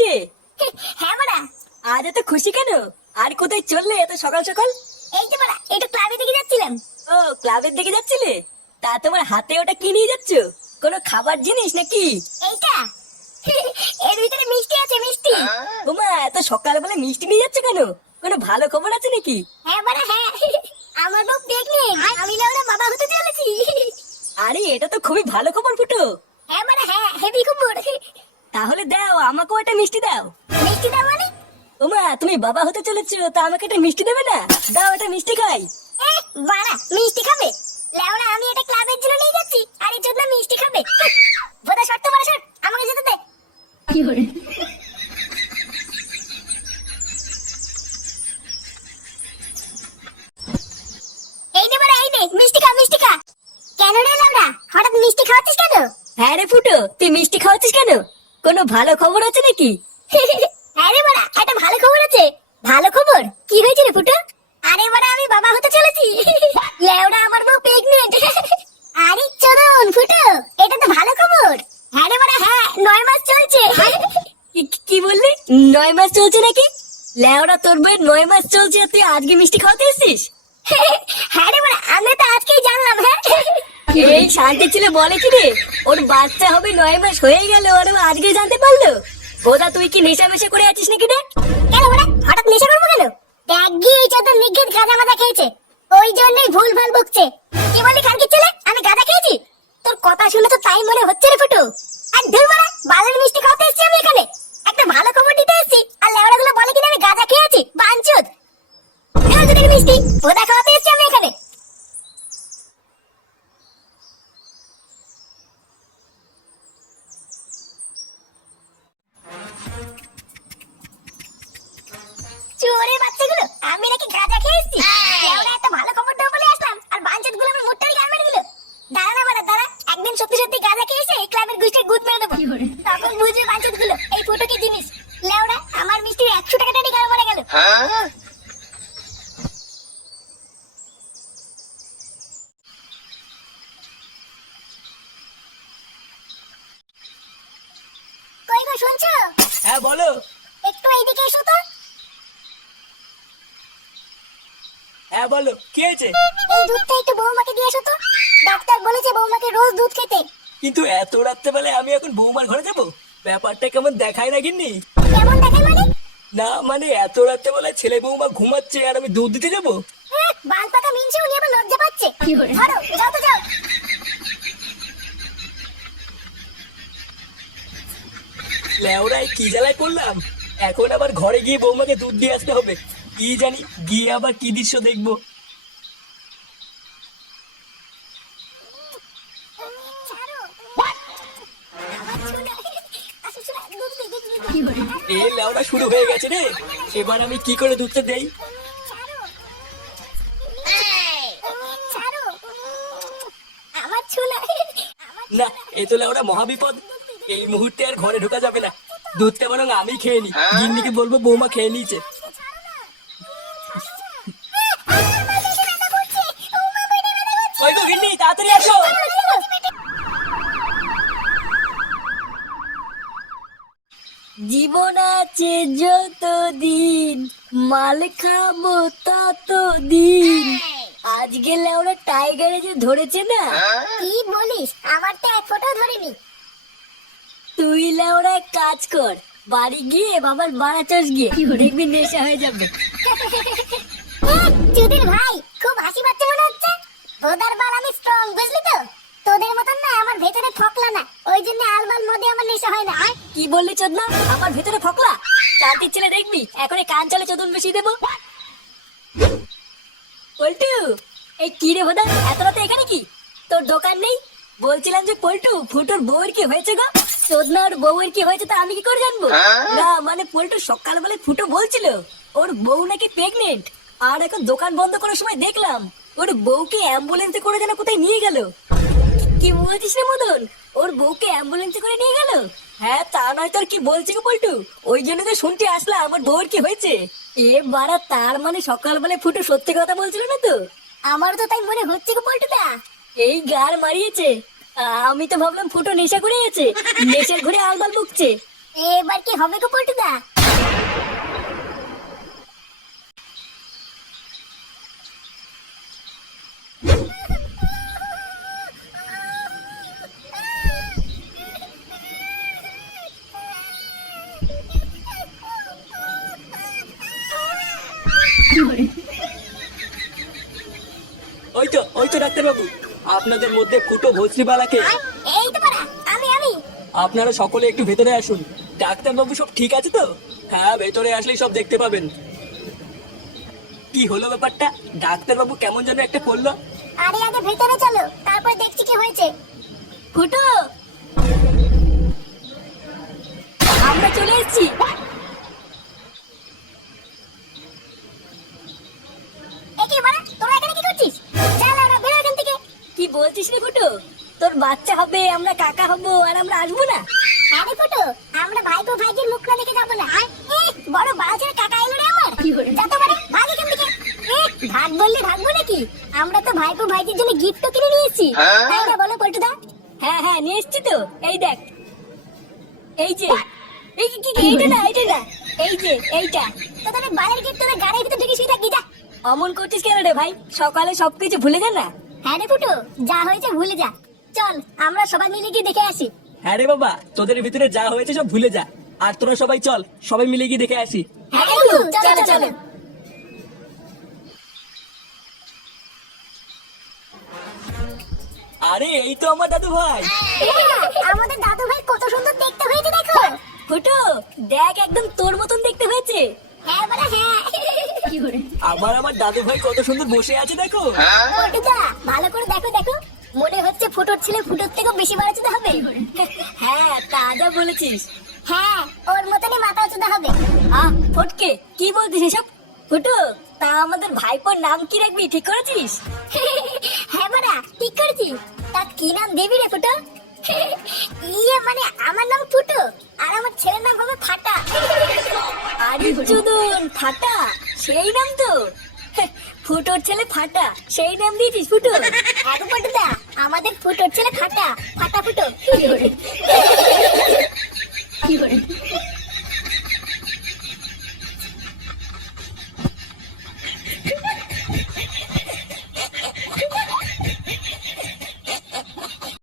যে? হ্যাঁ বড়া। আজ এত খুশি কেন? আর কোথায় চললে এত সকাল সকাল? এই যে বড়া, একটু ক্লাবে দিকে যাচ্ছিলাম। ও, ক্লাবের দিকে যাচ্ছিলে? তা তোমার হাতে ওটা কি নিয়ে যাচ্ছ? কোনো খাবার জিনিস নাকি? এইটা এর ভিতরে মিষ্টি আছে, মিষ্টি। ওমা, এত সকালবেলা মিষ্টি নিয়ে যাচ্ছ কেন? কোনো ভালো খবর আছে নাকি? হ্যাঁ বড়া, হ্যাঁ। আমার বউ প্রেগনেন্ট, আমি না ওরা বাবা হতে চলেছি। আরে, এটা তো খুবই ভালো খবর ফুটো। হ্যাঁ বড়া, হ্যাঁ, হেভি খবর। তাহলে দাও, আমাকেও একটা মিষ্টি দাও। মিষ্টি দাও মানে? ওমা, তুমি বাবা হতে চলেছো, তা আমাকে একটা মিষ্টি দেবে না? দাও, একটা মিষ্টি খাই। বাড়া, মিষ্টি খাবে? লেওড়া, আমি এটা ক্লাবের জন্য নিয়ে যাচ্ছি, আর এই জন্য মিষ্টি খাবে? বোধা শর্ত বড়া, শর্ট আমাকে যেতে দে। কি করে? এই নে বড়া, এই নে মিষ্টি খা, মিষ্টি খা। কেন রে লেওড়া, হঠাৎ মিষ্টি খাওয়াচ্ছিস কেন? হ্যাঁ রে ফুটো, তুই মিষ্টি খাওয়াচ্ছিস কেন? কোনো ভালো খবর আছে নাকি? হ্যাঁ রে বড়া, একটা ভালো খবর আছে। ভালো খবর? কি হয়েছে রে ফুটো? আরে বড়া, আমি বাবা হতে চলেছি। লেওড়া, আমার বউ প্রেগনেন্ট। আরে চোদন ফুটো, এটা তো ভালো খবর। হ্যাঁ রে বড়া, হ্যাঁ, 9 মাস চলছে। কি বললি? 9 মাস চলছে নাকি? লেওড়া, তোর বইয়ের 9 মাস চলছে, আর তুই আজকে মিষ্টি খাওয়াতে এসেছিস? হ্যাঁ রে বড়া, আমি তো আজকেই জানলাম। হ্যাঁ, এই শান্তি ছিল বলে কি রে, ওর বাচ্চা হবে 9 মাস হয়ে গেল, আর ও আজকে জানতে পারলো? বোধা, তুই কি নেশা মেশা করে আছিস নাকি রে? কেন বড়া, হঠাৎ নেশা করবো কেন? দেখ গিয়ে এই চোদন নিগ্গের গাঁজা মাজা খেয়েছে, ওই জন্যই ভুল ভাল বকছে। কি বললি খানকির ছেলে, আমি গাঁজা খেয়েছি? তোর কথা শুনে তো তাই মনে হচ্ছে রে ফুটু। আর ধুর বড়া, বালের মিষ্টি খাওয়াতে এসেছি আমি এখানে। একটা ভালো খবর দিতে এসেছি, আর লেওড়া গুলো বলে কিনা আমি গাঁজা খেয়েছি। বাঞ্চুদ মিষ্টি ওটা খাওয়াতে এসেছি আমি এখানে। চোরের বাচ্চাগুলো, আমি নাকি গাঁজা খেয়েছি? লেওড়া, একটা ভালো খবর দেবো বলে আসলাম, আর বাঞ্চুদ গুলো আমার মুটটারি গান মেরে দিল। দাঁড়া না বড়া, দাঁড়া, একদিন সত্যি সত্যি গাঁজা খেয়েছে এই ক্লাবের গুষ্টির গুদ মেরে দেবো, তখন বুঝবে বাঞ্চুদ গুলো এই ফুটো কি জিনিস। লেওড়া, আমার মিষ্টির 100 টাকা টাটি গান মারা গেল। কই গো, শুনছো? হ্যাঁ বলো। একটু এইদিকে এসো তো। হ্যাঁ বলো, কি হয়েছে? এই দুধটা একটু বৌমাকে দিয়ে এসো তো। ডাক্তার বলেছে বৌমাকে রোজ দুধ খেতে। কিন্তু এত রাত্রেবেলায় আমি এখন বৌমার ঘরে যাব? ব্যাপারটা কেমন দেখায় না গিন্নি? কেমন দেখায় মানে? না মানে, এত রাত্রেবেলায় ছেলে বৌমা ঘুমাচ্ছে আর আমি দুধ দিতে যাবো? বাল পাকা মিনছে, উনি আবার লজ্জা পাচ্ছে। ধরো, যাও তো যাও। লেওরাই কি জ্বালায় পড়লাম! এখন আবার ঘরে গিয়ে বৌমাকে দুধ দিয়ে আসতে হবে। কি জানি গিয়ে আবার কি দৃশ্য দেখবো। ছাড়ো। আমার ছোনা। আসো ছোনা, দুধ দে, দুধ দে। এ লেওরা শুরু হয়ে গেছে রে। এবার আমি কি করে দুধটা দেই? ছাড়ো। ছাড়ো। আমার ছোনা। না, এ তো লেওরা মহাবিপদ। এই মুহূর্তে আর ঘরে ঢোকা যাবে না। দুধটা বরং আমি খেয়ে নি, গিন্নিকে বলবো বৌমা খেয়ে নিয়েছে। ওই গো গিন্নি, তাড়াতাড়ি আসো। জীবন আছে যতদিন, মাল খাবো ততদিন। আজকে লেওরা টাইগারে যে ধরেছে না। কি বলিস? আমার তো এক ফোঁটাও ধরেনি। তুই লেওরা এক কাজ কর, বাড়ি গিয়ে বাবার বাড়া চাষ গিয়ে, দেখবি নেশা হয়ে যাবে। চুদির ভাই, খুব হাসি পাচ্ছে মনে হচ্ছে। ভোদার বাল, আমি স্ট্রং, বুঝলি তো? তোদের মতন না, আমার ভেতরে ফকলা না, ওই জন্য আলবাল মদে আমার নেশা হয় না। কি বললি চোদনা? আমার ভেতরে ফকলা? কান্তির ছেলে, দেখবি এখন কান চালে চোদন বেশি দেবো। পল্টু, এই কি রে ভোদা, এত রাতে এখানে কি? তোর দোকান নেই? বলছিলাম যে পল্টু, ফুটোর বউয়ের কি হয়েছে গো? চোদনা, ওর বউয়ের কি হয়েছে তা আমি কি করে জানবো? না মানে, পল্টু সকালবেলায় ফুটো বলছিল ওর বউ নাকি প্রেগনেন্ট, আর এখন দোকান বন্ধ করার সময় দেখলাম ওর বউকে অ্যাম্বুলেন্সে করে যেন কোথায় নিয়ে গেল। কি বলছিস রে মদন? ওর বউকে অ্যাম্বুলেন্সে করে নিয়ে গেল? হ্যাঁ, তা নয় তোর কি বলছি গো পল্টু, ওই জন্য তো শুনতে আসলাম আমার বউয়ের কি হয়েছে। এ বাড়া, তার মানে সকালবেলায় ফুটো সত্যি কথা বলছিল না তো? আমার তো তাই মনে হচ্ছে গো পল্টুদা। এই গার মারিয়েছে। আমি তো ভাবলাম ফুটো নেশা করে আছে, নেশার ঘুরে আলবাল বকছে। এবার কি হবে গো পল্টুদা? ওই তো ডাক্তার বাবু, আপনাদের মধ্যে ফুটো ভস্রীবালাকে। এই তো পারা, আমি আপনারা সকলে একটু ভেতরে আসুন। ডাক্তার বাবু সব ঠিক আছে তো? হ্যাঁ, ভেতরে আসলেই সব দেখতে পাবেন। কি হলো ব্যাপারটা? ডাক্তার বাবু কেমন যেন একটা করলো। আরে আগে ভেতরে চলো, তারপর দেখছি কি হয়েছে। ফুটো, আমরা চলে এসেছি। একে বাড়া, তোরা এখানে কি করছিস? চল আমরা বেরো এখান থেকে। কি বলছিস রে ফুটো? তোর বাচ্চা হবে, আমরা কাকা হবো, আর আমরা আসবো না? আরে ফুটো, আমরা ভাইপো ভাইজির মুখ না দেখে যাবো না। বড় বালছের কাকা এলো রে আমার। যা তো বাড়ি, ভাগ এখান থেকে। ভাগ বললে ভাগবো নাকি? আমরা তো ভাইপো ভাইজির জন্য গিফটও কিনে নিয়ে এসেছি, তাই না বলো পল্টুদা? হ্যাঁ হ্যাঁ, নিয়ে এসছি তো। এই দেখ, এই যে, এই এইটা না, এই যে এইটা। তোদের বালের গিফট তোদের গাড়ির ভিতরে ঢুকিয়ে শুয়ে থাকি, যা। অমন করছিস কেন রে ভাই? সকালে সবকিছু ভুলে যা না। হ্যাঁ রে ফুটো, যা হয়েছে ভুলে যা। চল আমরা সবাই মিলে গিয়ে দেখে আসি। হ্যাঁ রে বাবা, তোদের ভিতরে যা হয়েছে সব ভুলে যা। আর তোরা সবাই চল, সবাই মিলে গিয়ে দেখে আসি। হ্যাঁ রে ফুটো, চলো চলো। আরে এই তো আমার দাদু ভাই। আমাদের দাদু ভাই কত সুন্দর দেখতে হয়েছে দেখো। ফুটো দেখ, একদম তোর মতন দেখতে হয়েছে। হ্যাঁ বলা হ্যাঁ। আমার দাদু ভাই কত সুন্দর বসে আছে দেখো। পল্টুদা, ভালো করে দেখো দেখো, মনে হচ্ছে ফুটোর ছেলে ফুটোর থেকেও বেশি বাড়াতে হবে। হ্যাঁ, তা যা বলেছিস। হ্যাঁ, ওর মতনই মাথা উঁচুতে হবে। ফটকে, কি বলছিস এসব? ফুটো, তা আমাদের ভাইপোর নাম কি রাখবি ঠিক করেছিস? হ্যাঁ বড়া, ঠিক করেছি। তা কি নাম দিবি রে ফুটো? ইয়ে মানে আমার নাম ফুটো, আর আমার ছেলের নাম হবে ফাটা। আরে চুদন, ফাটা সেই নাম তো। ফুটোর ছেলে ফাটা, সেই নাম দিয়েছিস ফুটো? আগে পল্টুদা, আমাদের ফুটোর ছেলে ফাটা, ফাটা ফুটো। কি করে